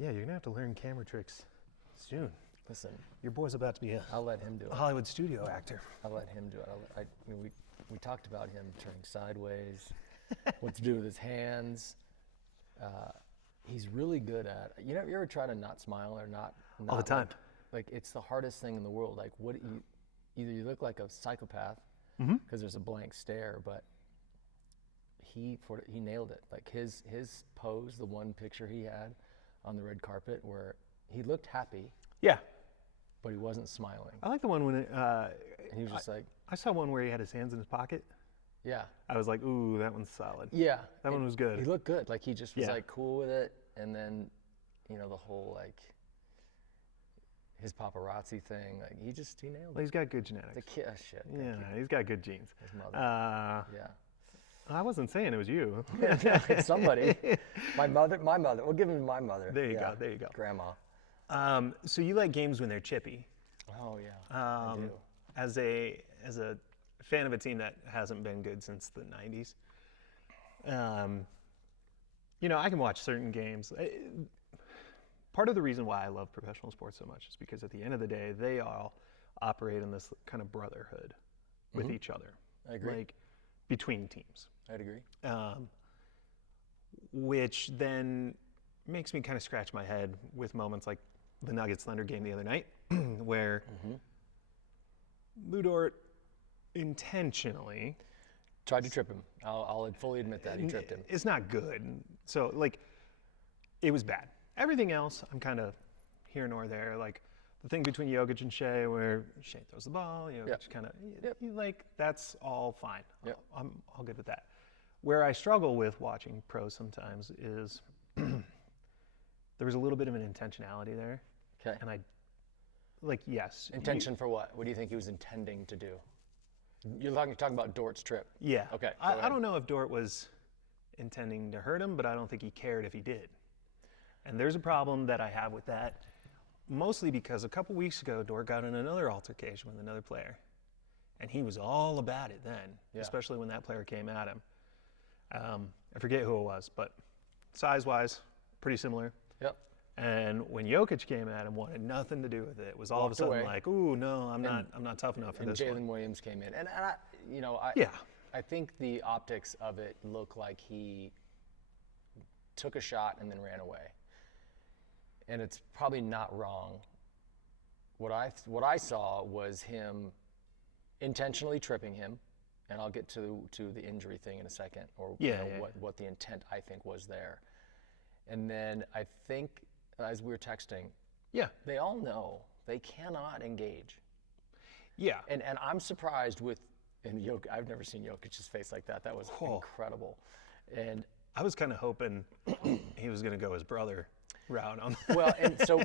Yeah, you're going to have to learn camera tricks soon. Listen, Your boy's about to be a I'll let him do it. Hollywood studio actor. I'll let him do it. We talked about him turning sideways, what to do with his hands. He's really good at. You ever try to not smile or not All the time. Like it's the hardest thing in the world. Like either you look like a psychopath because there's a blank stare, but he nailed it. Like his pose, the one picture he had on the red carpet where he looked happy. Yeah. But he wasn't smiling. I like the one when He was just like, I saw one where he had his hands in his pocket. yeah. I was like, ooh, that one's solid. Yeah. That one was good. He looked good. Like he just was Yeah. like cool with it. And then, the whole like his paparazzi thing, like he nailed Well, it. he's got good genetics. The kid, shit. thank Yeah, you. he's got good genes. His mother. Yeah. Yeah. I wasn't saying it was you. It's somebody. My mother. We'll give him my mother. There you Yeah. go. There you go. Grandma. So you like games when they're chippy. Oh yeah. I do. As a fan of a team that hasn't been good since the 90s, I can watch certain games. Part of the reason why I love professional sports so much is because at the end of the day, they all operate in this kind of brotherhood with each other. I agree. Like between teams. I'd agree. Which then makes me kind of scratch my head with moments like the Nuggets Thunder game the other night, where Dort intentionally Tried to trip him. I'll fully admit that he tripped him. It's not good. So it was bad. Everything else, I'm kind of here nor there. Like the thing between Jokic and Shea, where Shea throws the ball, Jokic kind of that's all fine. Yep. I'm all good with that. Where I struggle with watching pros sometimes is there was a little bit of an intentionality there. Okay. And yes. Intention for what? What do you think he was intending to do? You're talking about Dort's trip. Yeah. Okay. I don't know if Dort was intending to hurt him, but I don't think he cared if he did. And there's a problem that I have with that, mostly because a couple weeks ago, Dort got in another altercation with another player. And he was all about it then, especially when that player came at him. I forget who it was, but size-wise, pretty similar. Yep. And when Jokic came at him, wanted nothing to do with it. It was all of a sudden like, ooh, no, I'm not tough enough for this one. And Jalen Williams came in, and I think the optics of it looked like he took a shot and then ran away. And it's probably not wrong. What I saw was him intentionally tripping him, and I'll get to the injury thing in a second, or what the intent I think was there. And then I think, as we were texting, they all know they cannot engage. Yeah. And I'm surprised I've never seen Jokic's face like that. That was incredible. And I was kind of hoping he was going to go his brother route on that. Well,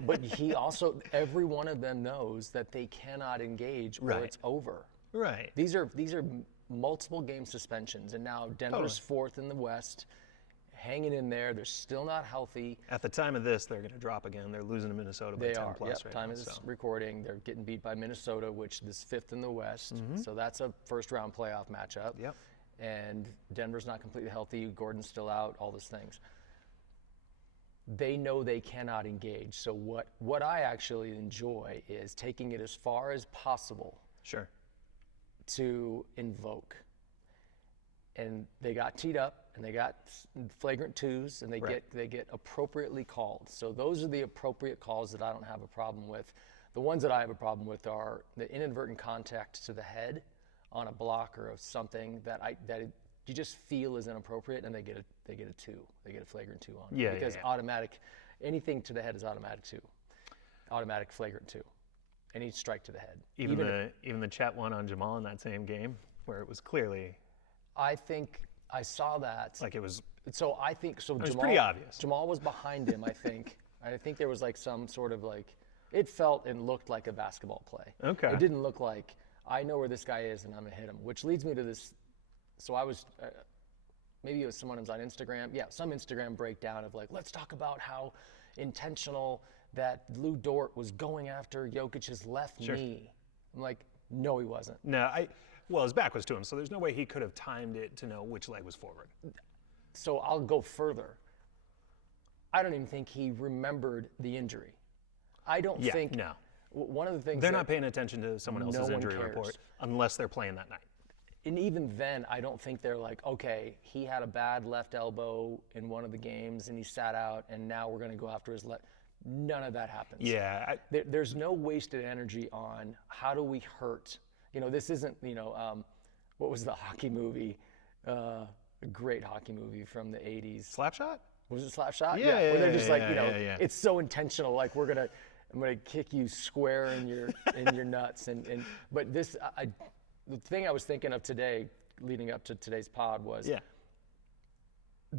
but he also, every one of them knows that they cannot engage or it's over. Right. These are multiple game suspensions, and now Denver's fourth in the West, hanging in there. They're still not healthy. At the time of this, they're going to drop again. They're losing to Minnesota by 10 plus right time now. is recording. They're getting beat by Minnesota, which is fifth in the West. So that's a first-round playoff matchup. Yep. And Denver's not completely healthy. Gordon's still out, all those things. They know they cannot engage. So what I actually enjoy is taking it as far as possible. Sure. To invoke. And they got teed up, and they got flagrant twos, and they get appropriately called. So those are the appropriate calls that I don't have a problem with. The ones that I have a problem with are the inadvertent contact to the head on a block or something that you just feel is inappropriate, and they get a two. They get a flagrant two on it. Because automatic, anything to the head is automatic two. Automatic flagrant two. Any strike to the head. Even the chat one on Jamal in that same game, where it was clearly. I think I saw that. Like it was. So I think so. It was pretty obvious. Jamal was behind him. I think. I think there was some sort of it felt and looked like a basketball play. Okay. It didn't look like I know where this guy is and I'm gonna hit him. Which leads me to this. So I was. Maybe it was someone who's on Instagram. Yeah, some Instagram breakdown of let's talk about how intentional that Lou Dort was going after Jokic's left knee. I'm like, no, he wasn't. No, well, his back was to him, so there's no way he could have timed it to know which leg was forward. So I'll go further. I don't even think he remembered the injury. I don't think. No. One of the things They're not paying attention to someone else's one injury cares. report unless they're playing that night. And even then, I don't think they're like, okay, he had a bad left elbow in one of the games and he sat out, and now we're going to go after his left. None of that happens. Yeah. There's no wasted energy on how do we hurt. This isn't, what was the hockey movie? A great hockey movie from the 80s. Slapshot? Was it Slapshot? Yeah. Where they're just like, yeah. it's so intentional. Like I'm gonna kick you square in your nuts. But this, the thing I was thinking of today, leading up to today's pod, was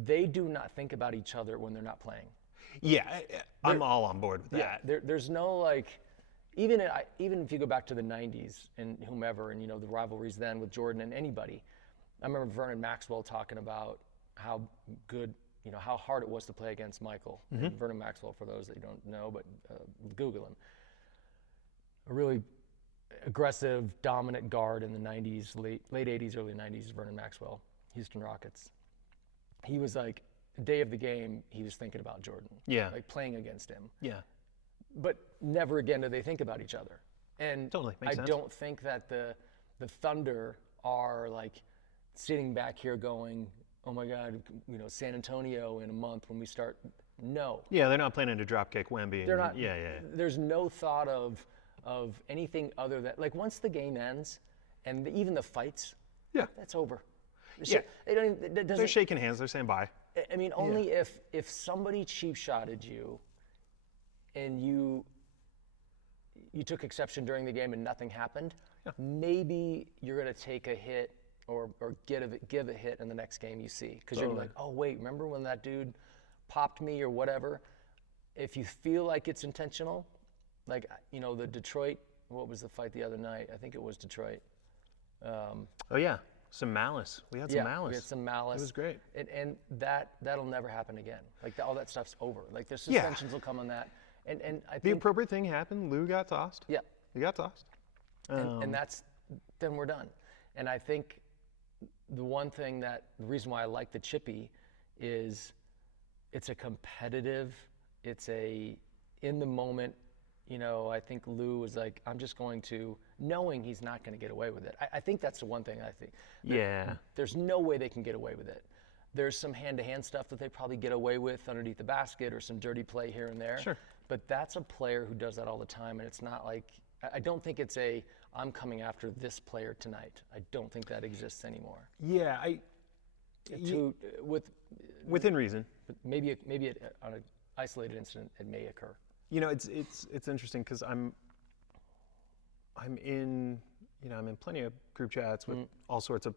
they do not think about each other when they're not playing. Yeah, I'm all on board with that. Yeah, there's no like, even if you go back to the 90s and whomever, and the rivalries then with Jordan and anybody, I remember Vernon Maxwell talking about how good, how hard it was to play against Michael. And Vernon Maxwell, for those that you don't know, but Google him. A really aggressive, dominant guard in the 90s, late 80s, early 90s, Vernon Maxwell, Houston Rockets. He was like, the day of the game, he was thinking about Jordan. Yeah. Like playing against him. Yeah. But never again do they think about each other. And Totally. Makes sense. don't think that the Thunder are like sitting back here going, oh my God, San Antonio in a month when we start. No. Yeah, they're not planning to dropkick Wemby. They're not. Yeah. There's no thought of anything other than, like, once the game ends and even the fights, that's over. Yeah. They don't even, it doesn't, They're shaking hands. They're saying bye. I mean, only if somebody cheap shotted you and you took exception during the game and nothing happened, maybe you're going to take a hit or give a hit in the next game you see. Because you're like, oh, wait, remember when that dude popped me or whatever? If you feel like it's intentional, like, the Detroit, what was the fight the other night? I think it was Detroit. Some malice. We had some malice. We had some malice. It was great. And that'll never happen again. Like, all that stuff's over. Like, the suspensions will come on that. And I think the appropriate thing happened. Lou got tossed. Yeah. He got tossed. And then we're done. And I think the reason why I like the Chippy is it's a competitive, it's a in the moment. I think Lou was like, I'm just going to, knowing he's not going to get away with it. I think that's the one thing I think. Yeah. There's no way they can get away with it. There's some hand-to-hand stuff that they probably get away with underneath the basket or some dirty play here and there. Sure. But that's a player who does that all the time, and it's not like, I don't think it's I'm coming after this player tonight. I don't think that exists anymore. Yeah, within reason. Maybe on an isolated incident, it may occur. It's interesting because I'm in plenty of group chats with all sorts of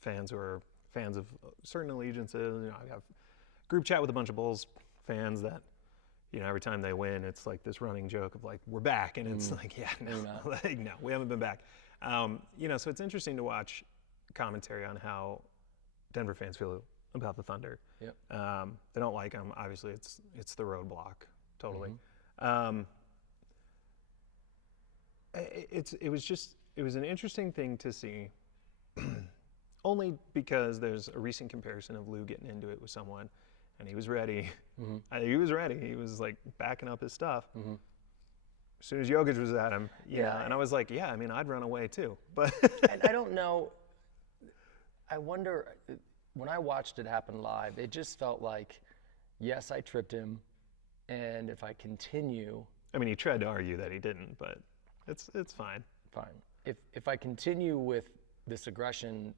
fans who are fans of certain allegiances. I have a group chat with a bunch of Bulls fans that, every time they win, it's like this running joke of like, we're back, and it's like, no, we haven't been back. So it's interesting to watch commentary on how Denver fans feel about the Thunder. Yep. They don't like them. Obviously, it's the roadblock, totally. It was an interesting thing to see, only because there's a recent comparison of Lou getting into it with someone, and he was ready. He was ready. He was like backing up his stuff. As soon as Jokic was at him, and I was like, I'd run away too. But and I don't know. I wonder, when I watched it happen live, it just felt like, yes, I tripped him. And if I continue, he tried to argue that he didn't, but it's fine. Fine. If I continue with this aggression,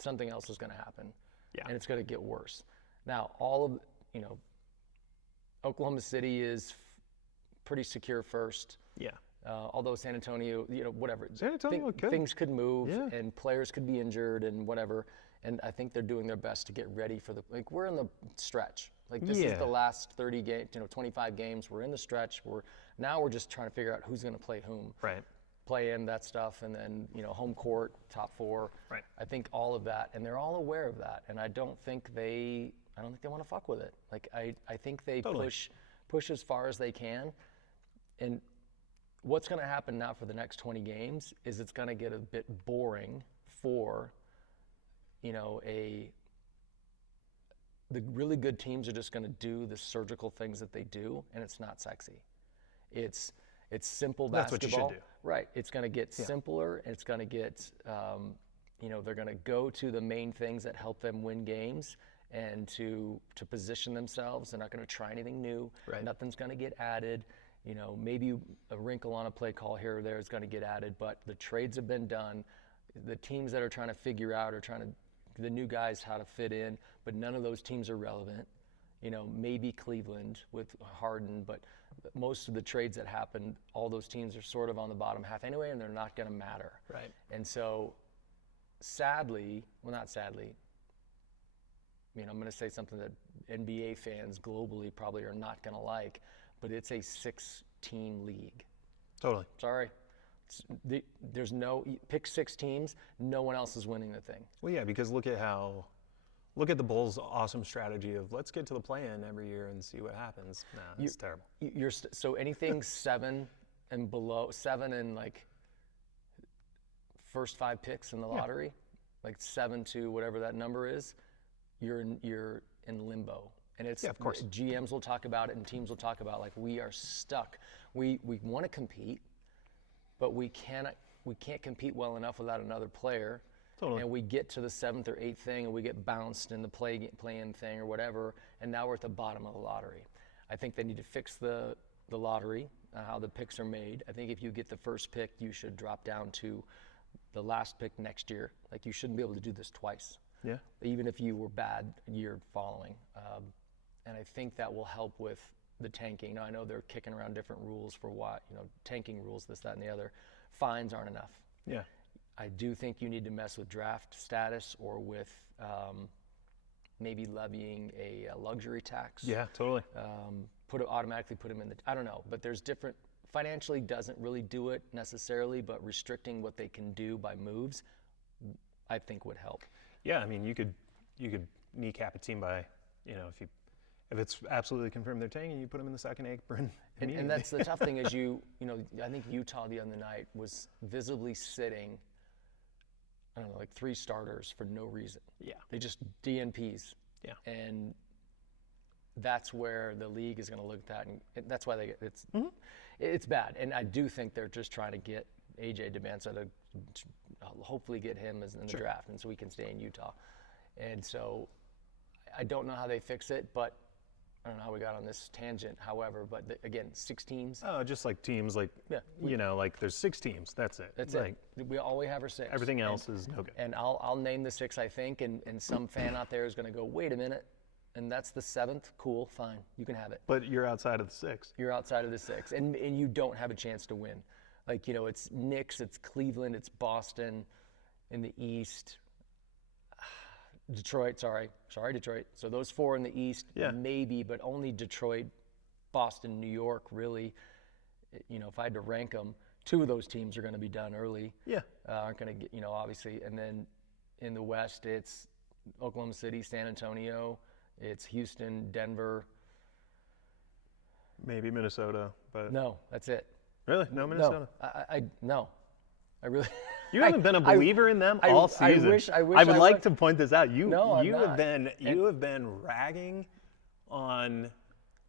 something else is going to happen, and it's going to get worse. Now, Oklahoma City is pretty secure first. Yeah. Although San Antonio, whatever. San Antonio things could move, and players could be injured, and whatever. And I think they're doing their best to get ready for we're in the stretch. This is the last 30 games, 25 games. We're in the stretch. Now we're just trying to figure out who's going to play whom. Right. Play in that stuff, and then home court, top four. Right. I think all of that, and they're all aware of that. And I don't think they want to fuck with it. I think they push as far as they can. And what's going to happen now for the next 20 games is it's going to get a bit boring for the really good teams are just going to do the surgical things that they do, and it's not sexy. It's simple That's basketball. what you should do. Right. It's going to get simpler. It's going to get, they're going to go to the main things that help them win games and to position themselves. They're not going to try anything new. Right. Nothing's going to get added. Maybe a wrinkle on a play call here or there is going to get added, but the trades have been done. The teams that are trying to figure out the new guys how to fit in, but none of those teams are relevant. Maybe Cleveland with Harden, but most of the trades that happened, all those teams are sort of on the bottom half anyway, and they're not going to matter. Right. And so, not sadly, I'm going to say something that NBA fans globally probably are not going to like, but it's a 6-team league. Totally. Sorry. There's pick 6 teams, no one else is winning the thing. Well, yeah, because look at the Bulls' awesome strategy of let's get to the play-in every year and see what happens. Nah, that's terrible. So anything 7 and below, 7 and like first 5 picks in the lottery, like 7 to whatever that number is, you're in limbo. And it's of course. GMs will talk about it and teams will talk about, like, we are stuck. We want to compete, but we can't compete well enough without another player. Totally. And we get to the 7th or 8th thing and we get bounced in the play-in thing or whatever, and now we're at the bottom of the lottery. I think they need to fix the lottery, how the picks are made. I think if you get the first pick, you should drop down to the last pick next year. Like, you shouldn't be able to do this twice. Yeah. Even if you were bad year following. And I think that will help with the tanking. Now, I know they're kicking around different rules for what, tanking rules, this, that, and the other. Fines aren't enough. Yeah. I do think you need to mess with draft status or with maybe levying a luxury tax. Yeah, totally. Automatically put them in I don't know, but there's different, financially doesn't really do it necessarily, but restricting what they can do by moves, I think would help. Yeah, I mean, you could kneecap a team by, if it's absolutely confirmed they're tanking, you put them in the second apron. And that's the tough thing is I think Utah the other night was visibly sitting, I don't know, like 3 starters for no reason. Yeah. They just DNPs. Yeah. And that's where the league is going to look at that, and that's why it's bad. And I do think they're just trying to get AJ Demancia to hopefully get him in the draft, and so he can stay in Utah. And so I don't know how they fix it, but I don't know how we got on this tangent. However, but again, 6 teams. Oh, just like teams, like like there's 6 teams. That's it. That's like, it. All we have are 6. Everything else is no good. And I'll name the 6, I think, and some fan out there is going to go, wait a minute, and that's the 7th. Cool, fine, you can have it. But you're outside of the 6. You're outside of the 6, and you don't have a chance to win. Like, it's Knicks, it's Cleveland, it's Boston in the East. Detroit, sorry, Detroit. So those 4 in the East, maybe, but only Detroit, Boston, New York, really. If I had to rank them, 2 of those teams are going to be done early. Yeah. Aren't going to get, obviously. And then in the West, it's Oklahoma City, San Antonio, it's Houston, Denver. Maybe Minnesota, but. No, that's it. Really? No Minnesota? No. I really. You haven't been a believer in them all season. I would like to point this out. You have been ragging on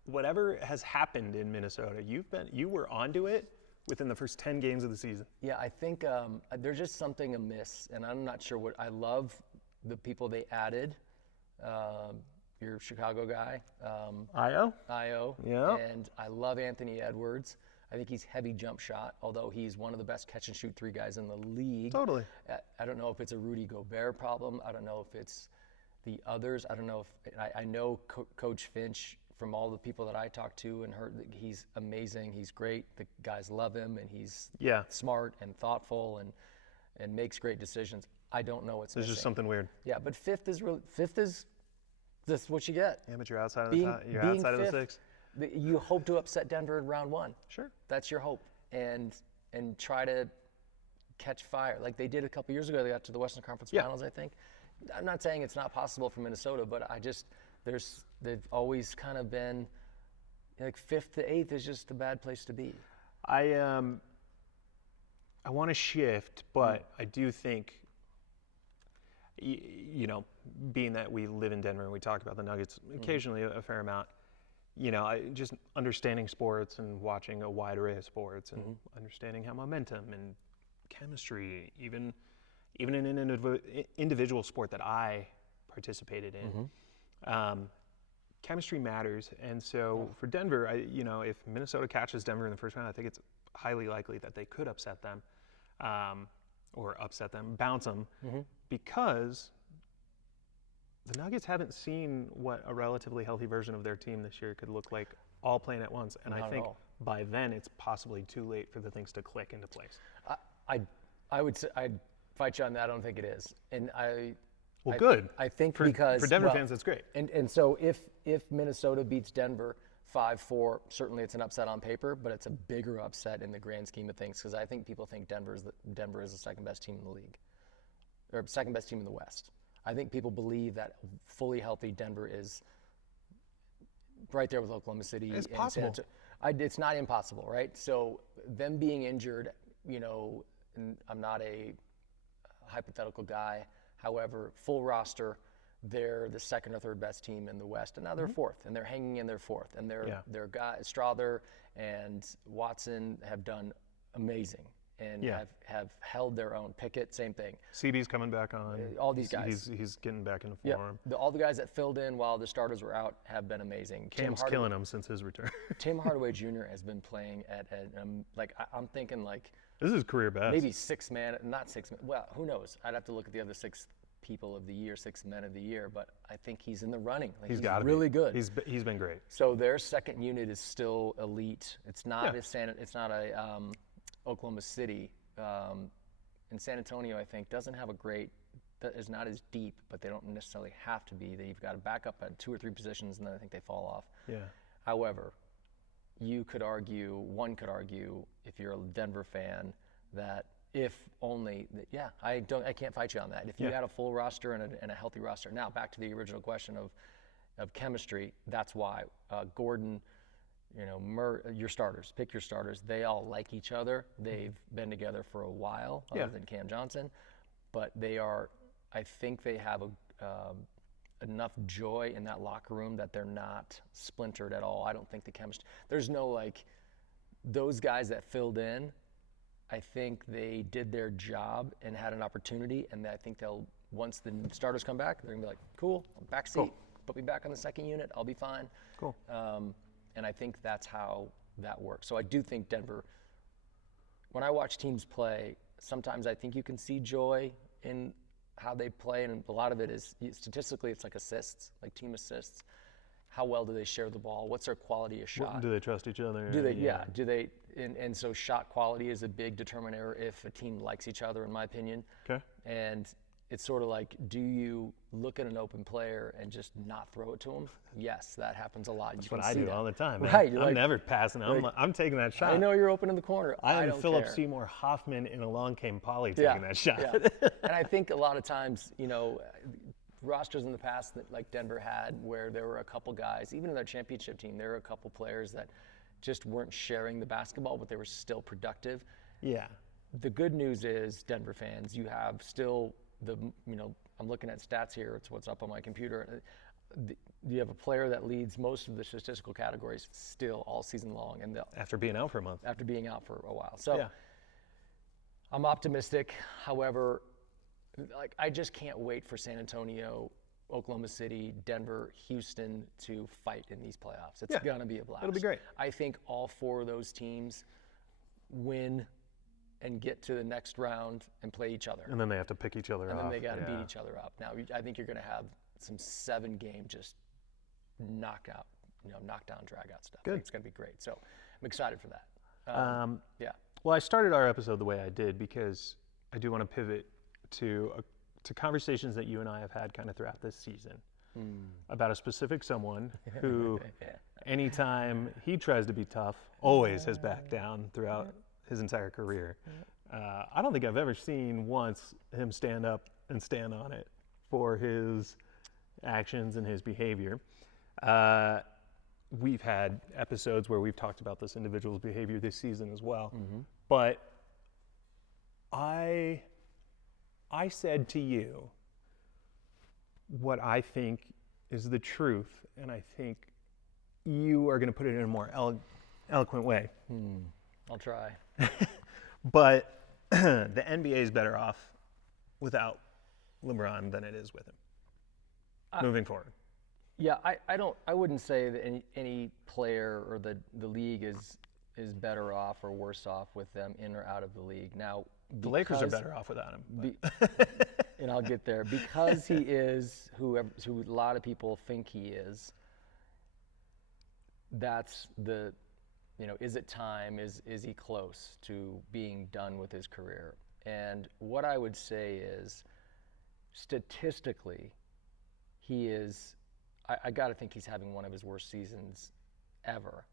whatever has happened in Minnesota. You were onto it within the first 10 games of the season. Yeah, I think there's just something amiss, and I'm not sure what. I love the people they added. Your Chicago guy, Io. Yeah. And I love Anthony Edwards. I think he's heavy jump shot, although he's one of the best catch and shoot 3 guys in the league. Totally. I don't know if it's a Rudy Gobert problem. I don't know if it's the others. I don't know if I know Coach Finch, from all the people that I talked to and heard, that he's amazing. He's great. The guys love him, and he's smart and thoughtful and makes great decisions. I don't know what's missing. There's just something weird. Yeah, but fifth is that's what you get. Yeah, but you're outside of the top. You're outside of the 6. You hope to upset Denver in round 1. Sure. That's your hope, and try to catch fire like they did a couple years ago. They got to the Western Conference Finals, I think. I'm not saying it's not possible for Minnesota, but they've always kind of been like 5th to 8th is just a bad place to be. I want to shift, but I do think you know, being that we live in Denver and we talk about the Nuggets occasionally a fair amount, you know, just understanding sports and watching a wide array of sports and understanding how momentum and chemistry, even in an individual sport that I participated in, chemistry matters. And so for Denver, if Minnesota catches Denver in the first round, I think it's highly likely that they could upset them, bounce them, because the Nuggets haven't seen what a relatively healthy version of their team this year could look like, all playing at once. And I think by then it's possibly too late for the things to click into place. I would say I'd fight you on that. I don't think it is, and good. I think for Denver fans, that's great. And so if Minnesota beats Denver 5-4, certainly it's an upset on paper, but it's a bigger upset in the grand scheme of things, because I think people think Denver is the second best team in the league, or second best team in the West. I think people believe that fully healthy Denver is right there with Oklahoma City. It's possible. It's not impossible, right? So them being injured, and I'm not a hypothetical guy. However, full roster, they're the second or third best team in the West, and now they're fourth, and they're hanging in their fourth. And their guys, Strother and Watson, have done amazing and have held their own. Pickett, same thing. CB's coming back on. All these guys. He's getting back into form. All the guys that filled in while the starters were out have been amazing. Cam's killing him since his return. Tim Hardaway Jr. has been playing at I'm thinking like. This is career best. Maybe not 6 men. Well, who knows? I'd have to look at the other 6 people of the year, 6 men of the year. But I think he's in the running. He's really good. He's been great. So their second unit is still elite. It's not a Oklahoma City. And San Antonio, I think, doesn't have that is not as deep, but they don't necessarily have to be. You've got to back up at 2 or 3 positions, and then I think they fall off. Yeah. However, one could argue, if you're a Denver fan, that I can't fight you on that. If you had a full roster and a healthy roster. Now, back to the original question of chemistry, that's why Gordon, your starters, pick your starters. They all like each other. They've been together for a while, other than Cam Johnson, but I think they have enough joy in that locker room that they're not splintered at all. I don't think the chemistry, there's no those guys that filled in, I think they did their job and had an opportunity, and I think once the starters come back, they're gonna be like, cool, back seat, put me back on the second unit, I'll be fine. Cool. And I think that's how that works. So I do think Denver, when I watch teams play, sometimes I think you can see joy in how they play, and a lot of it is statistically it's like assists, like team assists. How well do they share the ball? What's their quality of shot? Do they trust each other? Do they? Yeah. Do they? And so shot quality is a big determiner if a team likes each other, in my opinion. Okay. And it's sort of like, do you look at an open player and just not throw it to him? Yes, that happens a lot. That's what I do all the time, man. Right. I'm never passing. I'm taking that shot. I know you're open in the corner. I am Philip Seymour Hoffman in Along Came Polly taking that shot. Yeah. And I think a lot of times, rosters in the past that like Denver had, where there were a couple guys, even in their championship team, there were a couple players that just weren't sharing the basketball, but they were still productive. Yeah. The good news is, Denver fans, you have still I'm looking at stats here. It's what's up on my computer. You have a player that leads most of the statistical categories still all season long, and after being out for a month. After being out for a while, so I'm optimistic. However, I just can't wait for San Antonio, Oklahoma City, Denver, Houston to fight in these playoffs. It's gonna be a blast. It'll be great. I think all 4 of those teams win and get to the next round and play each other. And then they have to pick each other up. And then they got to beat each other up. Now, I think you're going to have some 7-game just knockdown, drag out stuff. Good. I think it's going to be great. So I'm excited for that. Well, I started our episode the way I did because I do want to pivot to conversations that you and I have had kind of throughout this season about a specific someone who, anytime he tries to be tough, always has backed down throughout his entire career. I don't think I've ever seen once him stand up and stand on it for his actions and his behavior. We've had episodes where we've talked about this individual's behavior this season as well. But I said to you what I think is the truth, and I think you are going to put it in a more eloquent way. I'll try. But the NBA is better off without LeBron than it is with him moving forward. Yeah, I wouldn't say that any player or the league is better off or worse off with them in or out of the league. Now, the Lakers are better off without him. And I'll get there. Because he is who a lot of people think he is, that's the, is it time? Is he close to being done with his career? And what I would say is, statistically, he is, I got to think he's having one of his worst seasons ever.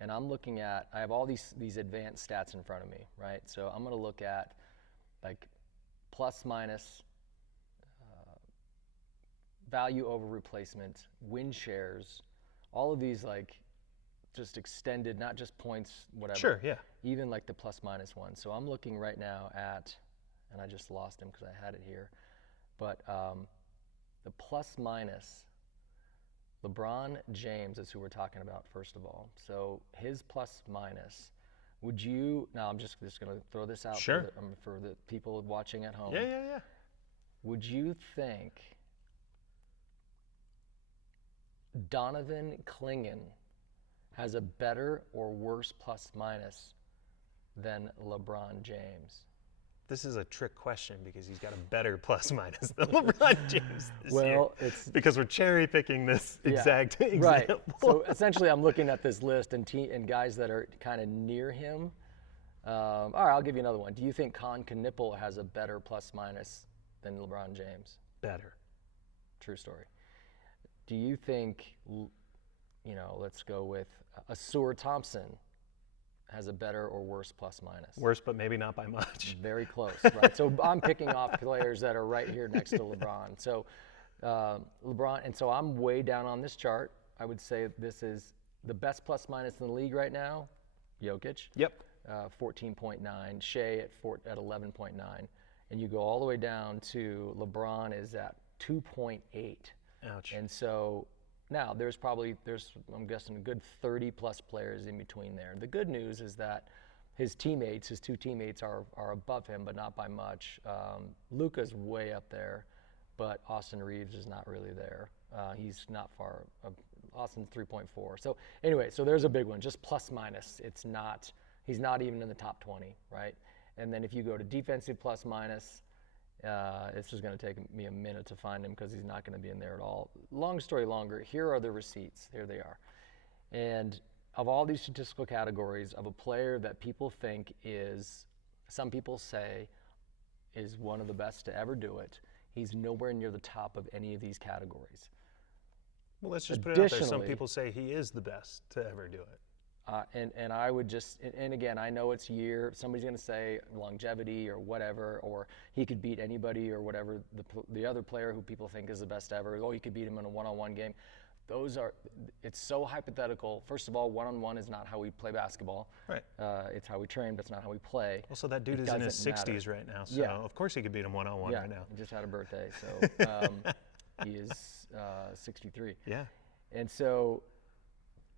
And I'm looking at, I have all these advanced stats in front of me, right? So I'm going to look at like plus minus, value over replacement, win shares, all of these like just extended, not just points, whatever. Sure, yeah. Even like the plus minus one. So I'm looking right now at, and I just lost him because I had it here, but the plus minus, LeBron James is who we're talking about first of all. So his plus minus, would you, now I'm just going to throw this out sure. for the people watching at home. Yeah. Would you think Donovan Clingan has a better or worse plus minus than LeBron James? This is a trick question because he's got a better plus minus than LeBron James this year. It's because we're cherry picking this exact example. Right. So essentially, I'm looking at this list and guys that are kind of near him. All right, I'll give you another one. Do you think Con Knipple has a better plus minus than LeBron James? Better. True story. Do you think, let's go with Asur Thompson has a better or worse plus minus? Worse, but maybe not by much. Very close, right? So I'm picking off players that are right here next to LeBron. So LeBron, and so I'm way down on this chart. I would say this is the best plus minus in the league right now, Jokic. Yep. 14.9, Shea at 11.9, and you go all the way down to LeBron is at 2.8. Ouch. And so now there's I'm guessing a good 30 plus players in between there. The good news is that his two teammates are above him, but not by much. Luka's way up there, but Austin Reeves is not really there. He's not far. Austin's 3.4. So anyway, so there's a big one, just plus minus. He's not even in the top 20, right? And then if you go to defensive plus minus, it's just going to take me a minute to find him because he's not going to be in there at all. Long story longer, here are the receipts. Here they are. And of all these statistical categories of a player that people think some people say is one of the best to ever do it, he's nowhere near the top of any of these categories. Well, let's just put it out there. Some people say he is the best to ever do it. And I would just, and again, I know it's somebody's going to say longevity or whatever, or he could beat anybody or whatever, the other player who people think is the best ever, he could beat him in a one-on-one game. It's so hypothetical. First of all, one-on-one is not how we play basketball. Right. It's how we train, but it's not how we play. Also, that dude is in his 60s right now, so of course he could beat him one-on-one right now. He just had a birthday, so he is 63. Yeah. And so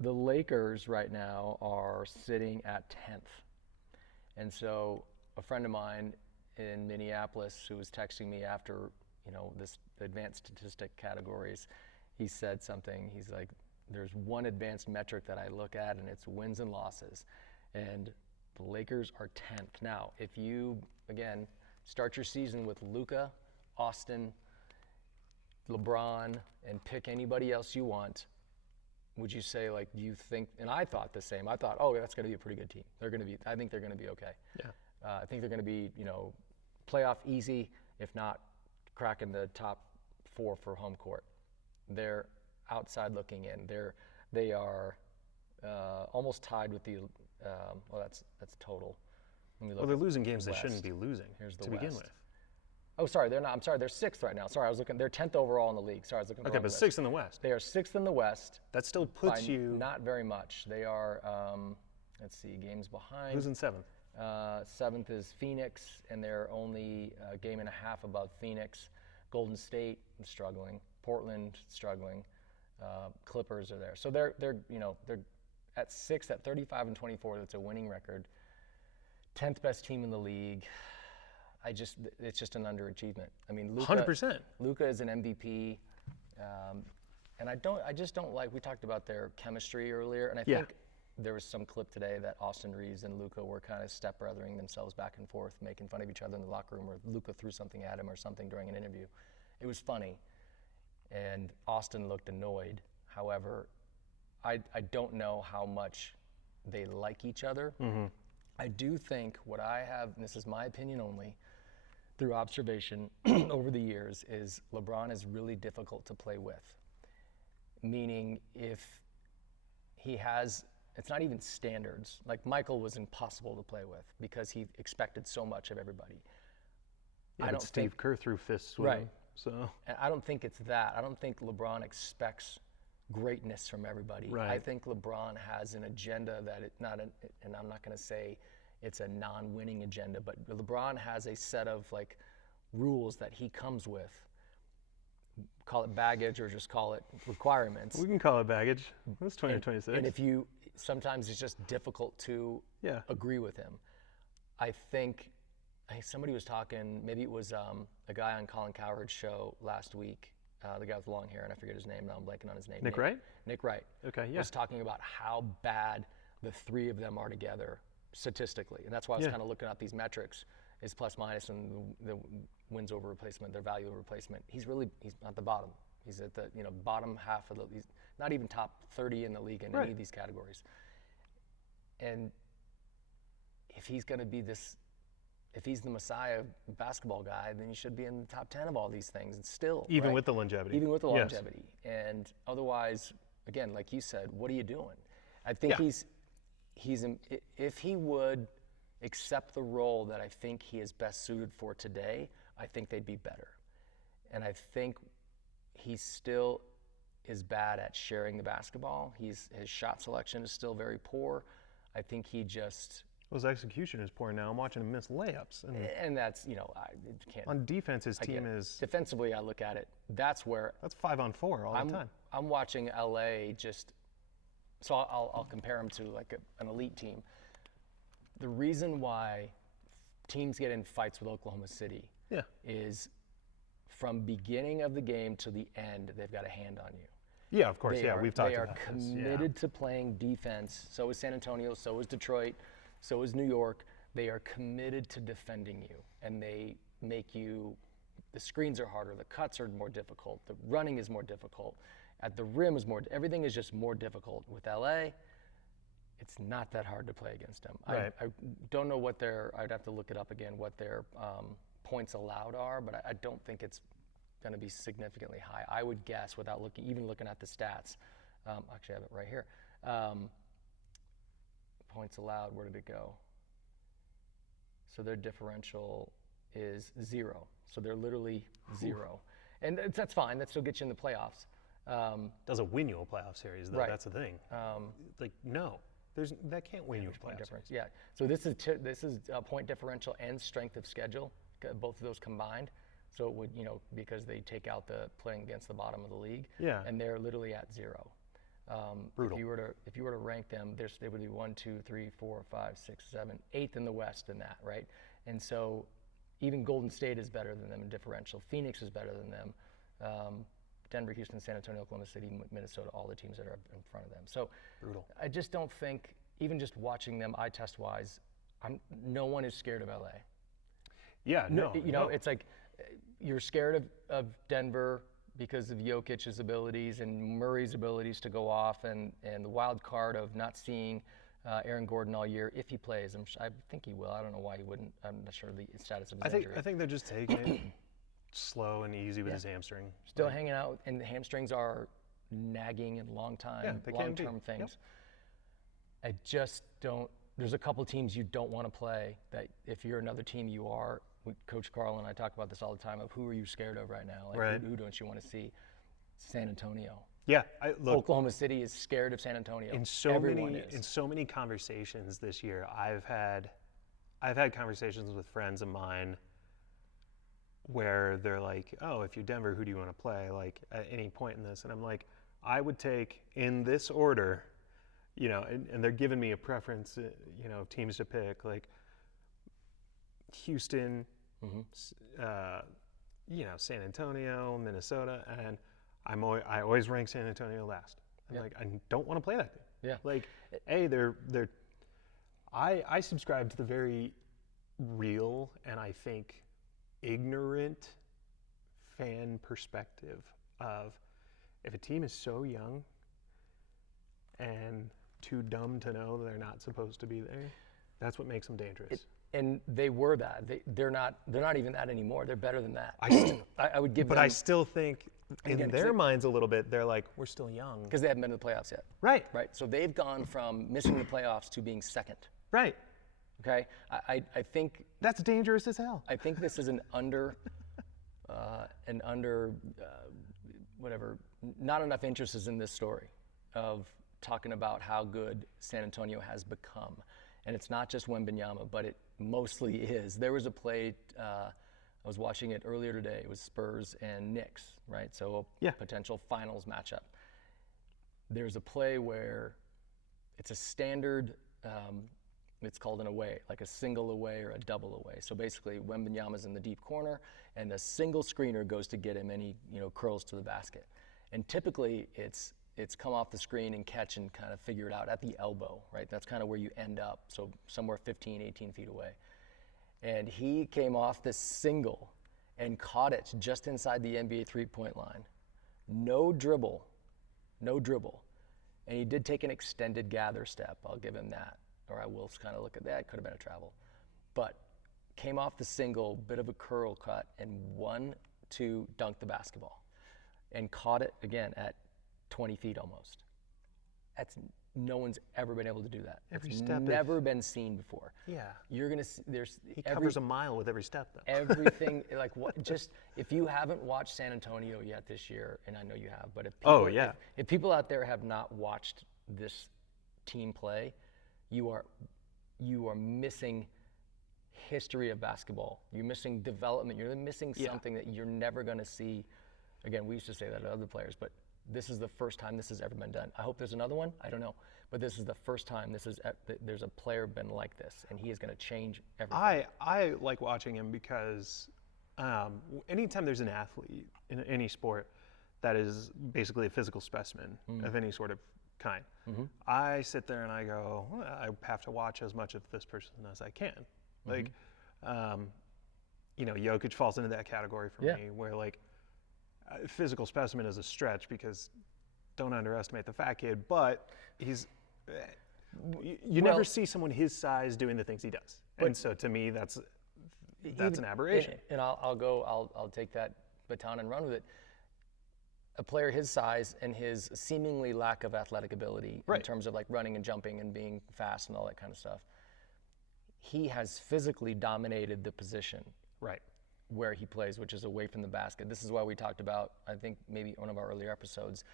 the Lakers right now are sitting at 10th. And so a friend of mine in Minneapolis who was texting me after, this advanced statistic categories, he said something. He's like, there's one advanced metric that I look at, and it's wins and losses. And the Lakers are 10th. Now, if you, again, start your season with Luka, Austin, LeBron, and pick anybody else you want, would you say, do you think, and I thought the same, I thought, that's going to be a pretty good team. I think they're going to be okay. Yeah. I think they're going to be, playoff easy, if not cracking the top 4 for home court. They're outside looking in. They are almost tied with the, that's total. Let me look. Well, they're losing games they West. shouldn't be losing to begin with. Oh, sorry, they're not. I'm sorry, they're 6th right now. Sorry, I was looking. They're 10th overall in the league. Sorry, I was looking. Okay, but 6th in the West. They are 6th in the West. That still puts you. Not very much. They are. Let's see, games behind. Who's in 7th? 7th is Phoenix, and they're only a game and a half above Phoenix. Golden State is struggling. Portland struggling. Clippers are there. So they're at 6 at 35-24. That's a winning record. 10th best team in the league. It's just an underachievement. I mean, 100%. Luka is an MVP, and I just don't like. We talked about their chemistry earlier, and I think there was some clip today that Austin Reeves and Luka were kind of stepbrothering themselves back and forth, making fun of each other in the locker room, or Luka threw something at him or something during an interview. It was funny, and Austin looked annoyed. However, I don't know how much they like each other. Mm-hmm. I do think what I have, and this is my opinion only, through observation over the years, is LeBron is really difficult to play with. Meaning, if he has, it's not even standards. Like Michael was impossible to play with because he expected so much of everybody. Yeah, I don't Steve Kerr threw fists with him. So. And I don't think it's that. I don't think LeBron expects greatness from everybody. Right. I think LeBron has an agenda and I'm not going to say it's a non-winning agenda, but LeBron has a set of like rules that he comes with. Call it baggage or just call it requirements. We can call it baggage. It's 2026. And sometimes it's just difficult to agree with him. I think somebody was talking, maybe it was a guy on Colin Cowherd's show last week, the guy with long hair, and I forget his name, now I'm blanking on his name. Nick Wright? Nick Wright. Okay, yeah. Was talking about how bad the three of them are together statistically. And that's why I was kind of looking at these metrics, is plus minus and the wins over replacement, their value over replacement. He's at the bottom. He's at the bottom half of he's not even top 30 in the league in any of these categories. And if he's going to be if he's the Messiah basketball guy, then he should be in the top 10 of all these things. And still, even with the longevity. Even with the longevity. And otherwise, again, like you said, what are you doing? I think if he would accept the role that I think he is best suited for today, I think they'd be better. And I think he still is bad at sharing the basketball. His shot selection is still very poor. I think he just... Well, his execution is poor now. I'm watching him miss layups. And that's, I can't... On defense, his team is... Defensively, I look at it, that's 5-on-4 all the time. I'm watching LA just... So I'll compare him to like an elite team. The reason why teams get in fights with Oklahoma City is from beginning of the game to the end, they've got a hand on you. Yeah, of course. We've talked about this. They are committed to playing defense. So is San Antonio, so is Detroit, so is New York. They are committed to defending you, and they make you, the screens are harder, the cuts are more difficult, the running is more difficult. At the rim is everything is just more difficult. With LA, it's not that hard to play against them. Right. I don't know what I'd have to look it up again, what their points allowed are, but I don't think it's going to be significantly high. I would guess, without even looking at the stats, actually I have it right here. Points allowed, where did it go? So their differential is 0. So they're literally 0. And that's fine, that still gets you in the playoffs. Doesn't win you a playoff series, though. Right. That's the thing. That can't win you a playoff series. Yeah. So this is a point differential and strength of schedule, both of those combined. So it would, because they take out the playing against the bottom of the league. Yeah. And they're literally at 0. Brutal. If you were to rank them, they would be 1, 2, 3, 4, 5, 6, 7, 8th in the West in that, right? And so even Golden State is better than them in differential. Phoenix is better than them. Denver, Houston, San Antonio, Oklahoma City, Minnesota, all the teams that are in front of them. So brutal. I just don't think, even just watching them eye test wise, no one is scared of LA. Yeah, no. It's like you're scared of Denver because of Jokic's abilities and Murray's abilities to go off, and the wild card of not seeing Aaron Gordon all year if he plays. I think he will. I don't know why he wouldn't. I'm not sure the status of his injury. I think they're just taking it slow and easy with his hamstring. Still hanging out, and the hamstrings are nagging and long-term things. Yep. I just don't. There's a couple teams you don't want to play that if you're another team you are. Coach Carl and I talk about this all the time of who are you scared of right now? Like who don't you want to see? San Antonio. Yeah, Oklahoma City is scared of San Antonio. In so many conversations this year, I've had conversations with friends of mine where they're like, oh, if you're Denver, who do you want to play, like, at any point in this? And I'm like, I would take, in this order, you know, and they're giving me a preference, you know, of teams to pick, like Houston, you know, San Antonio, Minnesota, and I always rank San Antonio last. I'm like, I don't want to play that team. Yeah. Like, I subscribe to the very real and I think ignorant fan perspective of, if a team is so young and too dumb to know they're not supposed to be there, that's what makes them dangerous. And they were that. They're not even that anymore. They're better than that. I would give but them. I still think in their minds a little bit, they're like, we're still young. Because they haven't been to the playoffs yet. Right. Right. So they've gone from missing the playoffs to being second. Right. Okay. I think that's dangerous as hell. I think this is whatever. Not enough interest is in this story of talking about how good San Antonio has become. And it's not just Wembanyama, but it mostly is. There was a play, I was watching it earlier today. It was Spurs and Knicks, right? So a potential finals matchup. There's a play where it's a standard, it's called an away, like a single away or a double away. So basically, Wembanyama's in the deep corner, and the single screener goes to get him, and he curls to the basket. And typically, it's come off the screen and catch and kind of figure it out at the elbow, right? That's kind of where you end up, so somewhere 15, 18 feet away. And he came off this single and caught it just inside the NBA three-point line. No dribble. And he did take an extended gather step, I'll give him that. Or I will kind of look at that, could have been a travel. But came off the single, bit of a curl cut, and 1-2 dunked the basketball. And caught it again at 20 feet almost. No one's ever been able to do that. Every it's step never been seen before. Yeah. You're gonna see, he covers a mile with every step though. Everything, like what? Just if you haven't watched San Antonio yet this year, and I know you have, but if people, if people out there have not watched this team play, you are missing history of basketball. You're missing development. You're missing something that you're never going to see. Again, we used to say that to other players, but this is the first time this has ever been done. I hope there's another one. I don't know, but this is the first time there's a player been like this, and he is going to change everything. I like watching him because anytime there's an athlete in any sport that is basically a physical specimen of any sort of kind, I sit there and I go, well, I have to watch as much of this person as I can. Like, Jokic falls into that category for me, where like physical specimen is a stretch because don't underestimate the fat kid, but he's you never see someone his size doing the things he does, and so to me that's an aberration. And I'll take that baton and run with it. A player his size and his seemingly lack of athletic ability in terms of like running and jumping and being fast and all that kind of stuff, he has physically dominated the position where he plays, which is away from the basket. This is why we talked about, I think maybe one of our earlier episodes,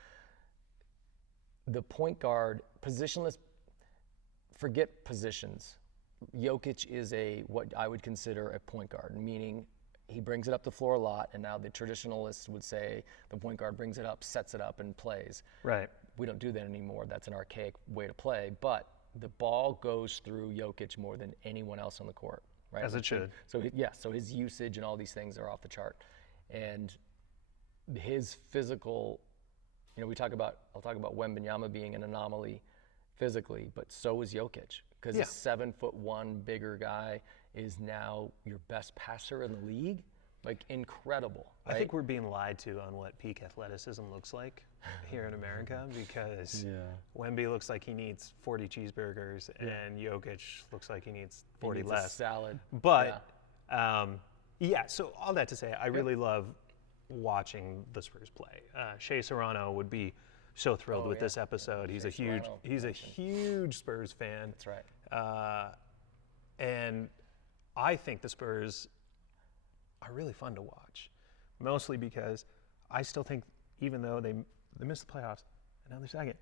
the point guard, positionless, forget positions. Jokic is what I would consider a point guard, meaning he brings it up the floor a lot, and now the traditionalists would say the point guard brings it up, sets it up, and plays. Right. We don't do that anymore. That's an archaic way to play. But the ball goes through Jokic more than anyone else on the court. Right? As it should. So his usage and all these things are off the chart. And his physical, I'll talk about Wembanyama being an anomaly physically, but so is Jokic. Because a 7'1" bigger guy is now your best passer in the league. Like, incredible. Right? I think we're being lied to on what peak athleticism looks like here in America, because Wemby looks like he needs 40 cheeseburgers and Jokic looks like he needs 40 less. A salad. But, so all that to say, I really love watching the Spurs play. Shea Serrano would be so thrilled with this episode. He's a huge Spurs fan. That's right. And I think the Spurs are really fun to watch, mostly because I still think, even though they missed the playoffs, and now they're second,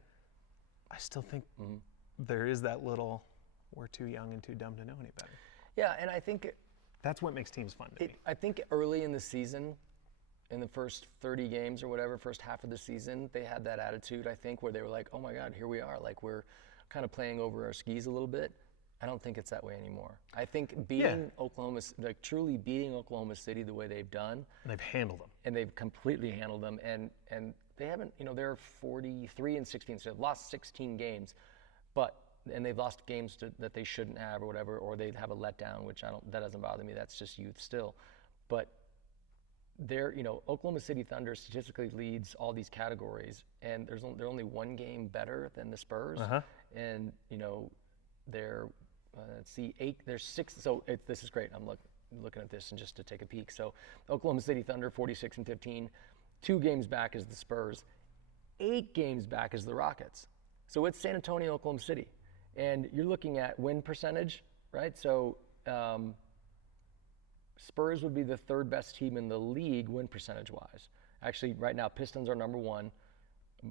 I still think there is that little, we're too young and too dumb to know any better. Yeah, and I think That's what makes teams fun to me. I think early in the season, in the first 30 games or whatever, first half of the season, they had that attitude, I think, where they were like, oh my God, here we are. Like, we're kind of playing over our skis a little bit. I don't think it's that way anymore. I think truly beating Oklahoma City the way they've done. And they've handled them. And they've completely handled them. And they haven't, they're 43-16, so they've lost 16 games. And they've lost games that they shouldn't have or whatever, or they have a letdown, which that doesn't bother me. That's just youth still. But Oklahoma City Thunder statistically leads all these categories, and they're only one game better than the Spurs. And they're there's 6. So this is great. I'm looking at this and just to take a peek. So Oklahoma City Thunder 46-15, 2 games back is the Spurs, 8 games back is the Rockets. So it's San Antonio, Oklahoma City, and you're looking at win percentage, right? So Spurs would be the 3rd best team in the league win percentage-wise. Actually, right now, Pistons are number 1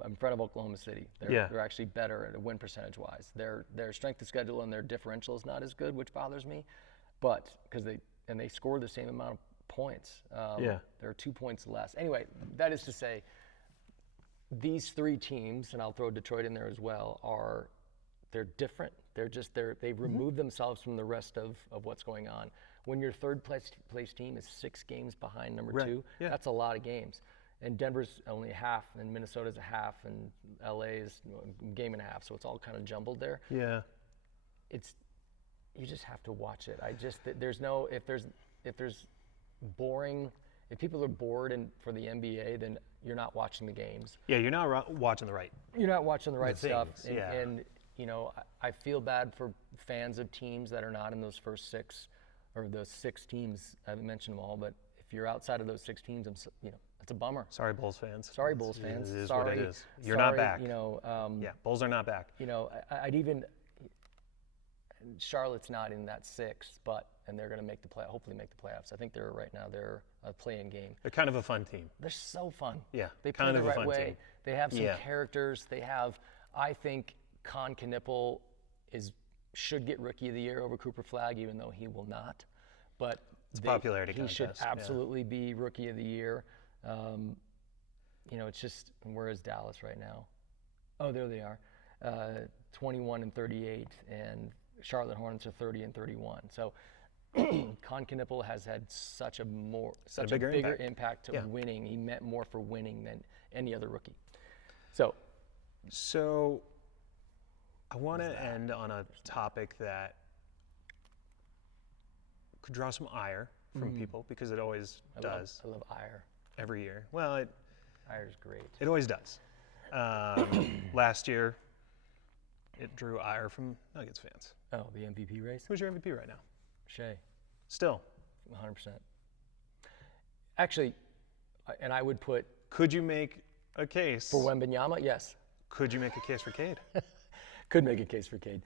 in front of Oklahoma City. They're actually better at a win percentage-wise. Their strength of schedule and their differential is not as good, which bothers me, but because they score the same amount of points. They're 2 points less. Anyway, that is to say, these 3 teams, and I'll throw Detroit in there as well, they're different. They've removed themselves from the rest of what's going on. When your 3rd place team is 6 games behind number 2, that's a lot of games. And Denver's only a half, and Minnesota's a half, and LA is a game and a half, so it's all kind of jumbled there. Yeah. You just have to watch it. If people are bored for the NBA, then you're not watching the games. Yeah, you're not watching the right. You're not watching the right stuff. And I feel bad for fans of teams that are not in those first 6, or those 6 teams. I haven't mentioned them all, but if you're outside of those 6 teams, it's a bummer. Sorry, Bulls fans. Sorry, Bulls fans. It is sorry, what it is. You're not back. Bulls are not back. Charlotte's not in that 6, and they're going to hopefully make the playoffs. I think right now they're a play-in game. They're kind of a fun team. They're so fun. Yeah, they play kind the of right a fun way. team. They have some characters. I think Con Knipple should get Rookie of the Year over Cooper Flagg, even though he will not. But it's a popularity contest. He should absolutely be Rookie of the Year. It's just, where is Dallas right now? Oh, there they are, 21-38, and Charlotte Hornets are 30-31. So Con Knipple has had such a bigger impact to winning. He meant more for winning than any other rookie. So I want to end on a topic that could draw some ire from people, because it always does. I love ire. Every year. Well, ire's great. It always does. Last year, it drew ire from Nuggets fans. Oh, the MVP race? Who's your MVP right now? Shea. Still? 100%. Actually, and I would put... Could you make a case... For Wembanyama? Yes. Could you make a case for Cade? Could make a case for Cade.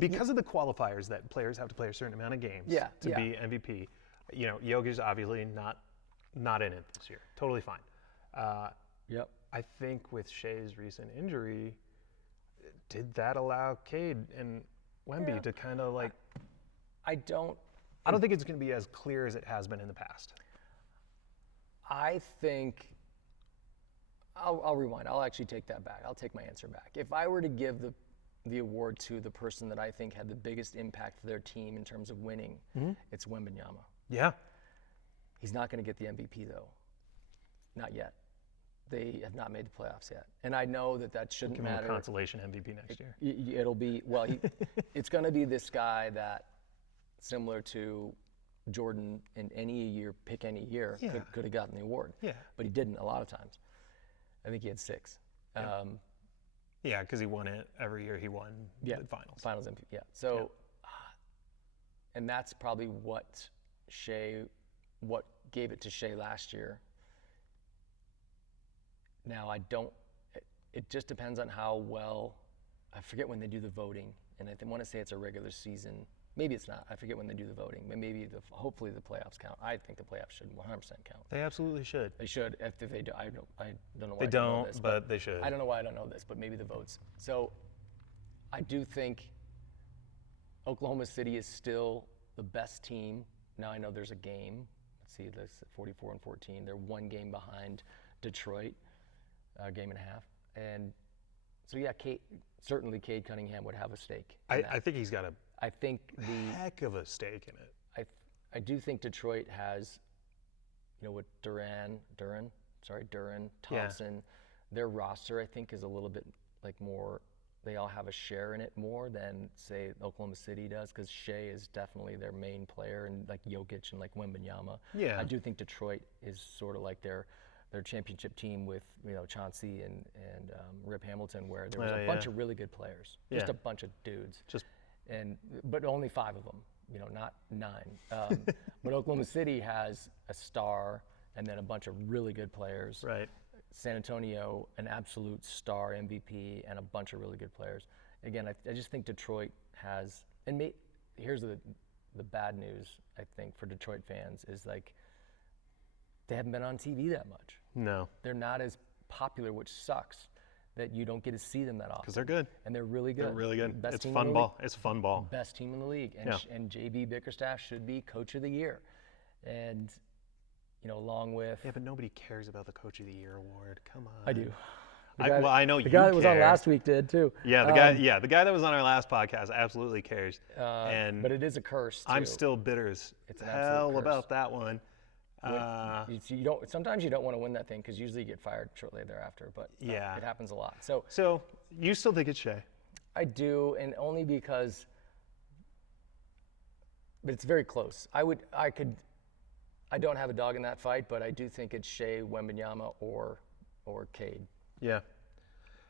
Because of the qualifiers that players have to play a certain amount of games to be MVP, Jokic is obviously not in it this year. Totally fine. I think with Shea's recent injury, did that allow Cade and Wemby to kind of like... I don't think it's going to be as clear as it has been in the past. I think... I'll rewind. I'll actually take that back. I'll take my answer back. If I were to give the award to the person that I think had the biggest impact for their team in terms of winning, it's Wembanyama. Yeah. He's not going to get the MVP, though. Not yet. They have not made the playoffs yet. And I know that shouldn't matter. Give him a consolation MVP next year. It'll be, it's going to be this guy that, similar to Jordan in any year, pick any year, could have gotten the award. Yeah. But he didn't a lot of times. I think he had 6. Yeah, because he won it every year he won the finals. Finals MVP, So, and that's probably what gave it to Shea last year. Now, it just depends on how well, I forget when they do the voting, and I want to say it's a regular season. Maybe it's not. I forget when they do the voting, but hopefully the playoffs count. I think the playoffs should 100% count. They absolutely should. They should. If they do, I don't know why they I don't don't know this, but they should. I don't know why I don't know this, but maybe the votes. So I do think Oklahoma City is still the best team. Now I know there's a game. Let's see, this 44-14. They're one game behind Detroit, a game and a half. And so yeah, certainly Cade Cunningham would have a stake. I think he's got a heck of a stake in it. I do think Detroit has, with Duran, Thompson, their roster I think is a little bit like more. They all have a share in it more than say Oklahoma City does, because Shea is definitely their main player, and like Jokic and like Wembanyama. Yeah. I do think Detroit is sort of like their championship team with Chauncey and Rip Hamilton, where there was a bunch of really good players, just a bunch of dudes. But only 5 of them, not 9. But Oklahoma City has a star and then a bunch of really good players. Right. San Antonio, an absolute star MVP and a bunch of really good players. Again, I just think Detroit has, and here's the bad news, I think, for Detroit fans is like they haven't been on TV that much. No. They're not as popular, which sucks that you don't get to see them that often. Because they're good. And they're really good. They're really good. Best It's team fun in the ball. It's fun ball. Best team in the league. And JB Bickerstaff should be Coach of the Year. And along with... Yeah, but nobody cares about the Coach of the Year award. Come on. I do. I know you care. The guy that was on last week did too. Yeah, the guy that was on our last podcast absolutely cares. But it is a curse too. I'm still bitter as It's an hell absolute curse. about that one. Sometimes you don't want to win that thing because usually you get fired shortly thereafter. But it happens a lot. So you still think it's Shea? I do, and only because. But it's very close. I don't have a dog in that fight, but I do think it's Shea, Wembanyama, or Cade. Yeah.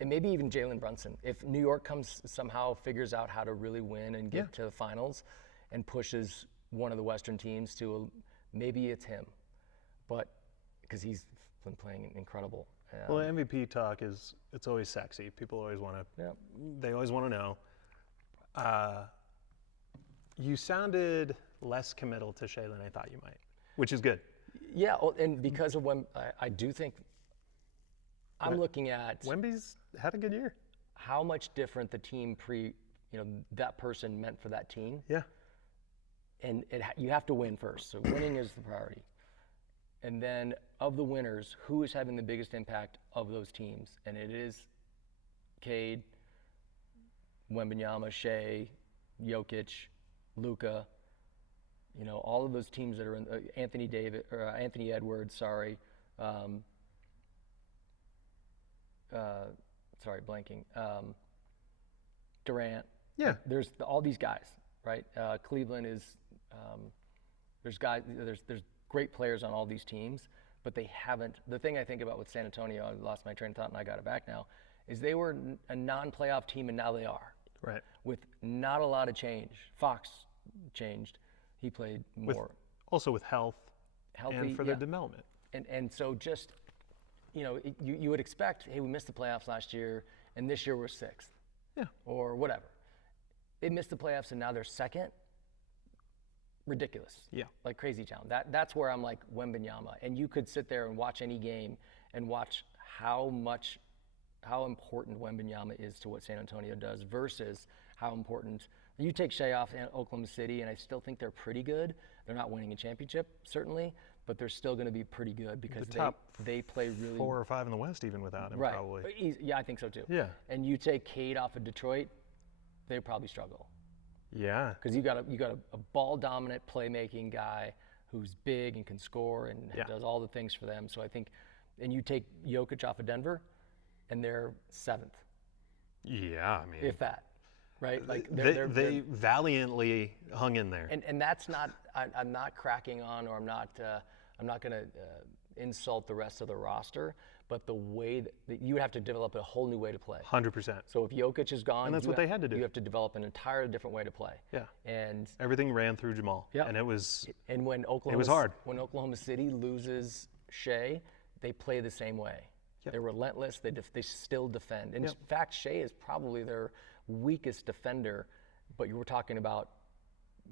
And maybe even Jalen Brunson. If New York somehow figures out how to really win and get to the finals and pushes one of the Western teams to maybe it's him. But because he's been playing incredible. Well, MVP talk it's always sexy. People always want to, they always want to know. You sounded less committal to Shea than I thought you might, which is good. Yeah, and because of when I do think I'm looking at Wemby's had a good year. How much different the team that person meant for that team. Yeah. And you have to win first. So winning is the priority. And then of the winners, who is having the biggest impact of those teams? And it is Cade, Wembanyama, Shea, Jokic, Luka. All of those teams that are in Anthony Edwards. Sorry, blanking. Durant. Yeah. There's all these guys, right? Cleveland is. There's great players on all these teams, but they haven't. The thing I think about with San Antonio, I lost my train of thought and I got it back now, is they were a non-playoff team and now they are. Right. With not a lot of change. Fox changed. He played more. Also with healthy, and for their yeah. development. And so just, you would expect, hey, we missed the playoffs last year and this year we're 6th. Yeah. Or whatever. They missed the playoffs and now they're 2nd. Ridiculous. Yeah. Like crazy town. That's where I'm like Wembanyama. And you could sit there and watch any game and watch how important Wembanyama is to what San Antonio does versus how important. You take Shea off in Oklahoma City, and I still think they're pretty good. They're not winning a championship, certainly, but they're still going to be pretty good because they play really 4 or 5 in the West even without him, right. probably. Yeah, I think so too. Yeah. And you take Cade off of Detroit, they probably struggle. Yeah. Because you got a ball dominant playmaking guy who's big and can score and does all the things for them. So I think, and you take Jokic off of Denver, and they're 7th. Yeah, I mean, if that. Right, like they valiantly hung in there, and that's not. I'm not cracking on, or I'm not going to insult the rest of the roster. But the way that you would have to develop a whole new way to play. 100%. So if Jokic is gone, and that's what they had to do. You have to develop an entirely different way to play. Yeah. And everything ran through Jamal. Yeah. And it was. And when Oklahoma, it was hard. When Oklahoma City loses Shea, they play the same way. Yep. They're relentless. They still defend. In fact, Shea is probably their weakest defender, but you were talking about,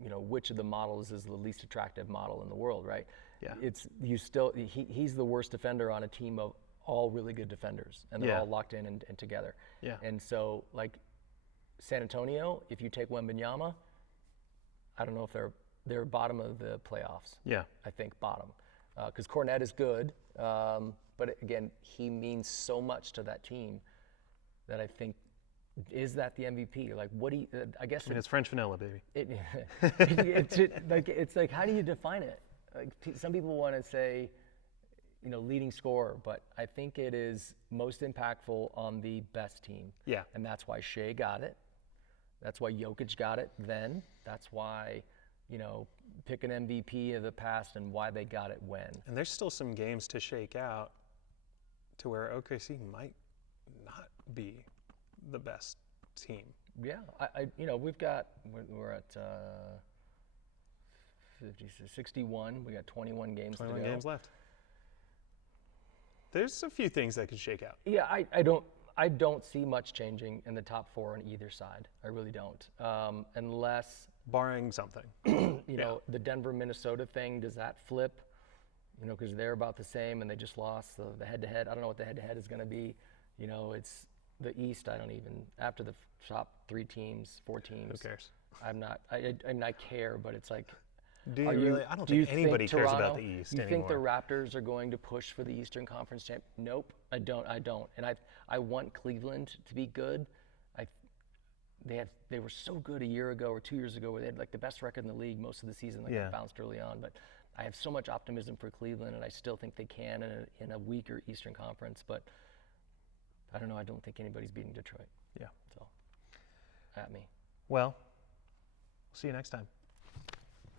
which of the models is the least attractive model in the world, right? Yeah. He's the worst defender on a team of all really good defenders, and they're all locked in and together. Yeah. And so, like San Antonio, if you take Wembanyama, I don't know if they're bottom of the playoffs. Yeah. I think bottom, because Cornette is good, but again, he means so much to that team that I think, is that the MVP? Like, what do you? I guess I mean, it's French vanilla, baby. It's like, how do you define it? Like, some people want to say, leading scorer, but I think it is most impactful on the best team. Yeah. And that's why Shea got it. That's why Jokic got it then. That's why, pick an MVP of the past and why they got it when. And there's still some games to shake out to where OKC might not be the best team. Yeah, we're at 61. We got 21 games to go. 21 games left. There's a few things that could shake out. Yeah, I don't see much changing in the top 4 on either side. I really don't, unless barring something. The Denver-Minnesota thing, does that flip? Because they're about the same and they just lost the head-to-head. I don't know what the head-to-head is going to be. It's the East. I don't even, after the top 3 teams, 4 teams. Who cares? I'm not. I care, but it's like. Do you really? I don't think anybody cares about the East anymore. You think the Raptors are going to push for the Eastern Conference champ? Nope, I don't. And I want Cleveland to be good. They were so good a year ago or 2 years ago where they had like the best record in the league most of the season. They bounced early on, but I have so much optimism for Cleveland, and I still think they can in a weaker Eastern Conference. But I don't know. I don't think anybody's beating Detroit. Yeah. So, at me. Well, see you next time.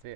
See ya.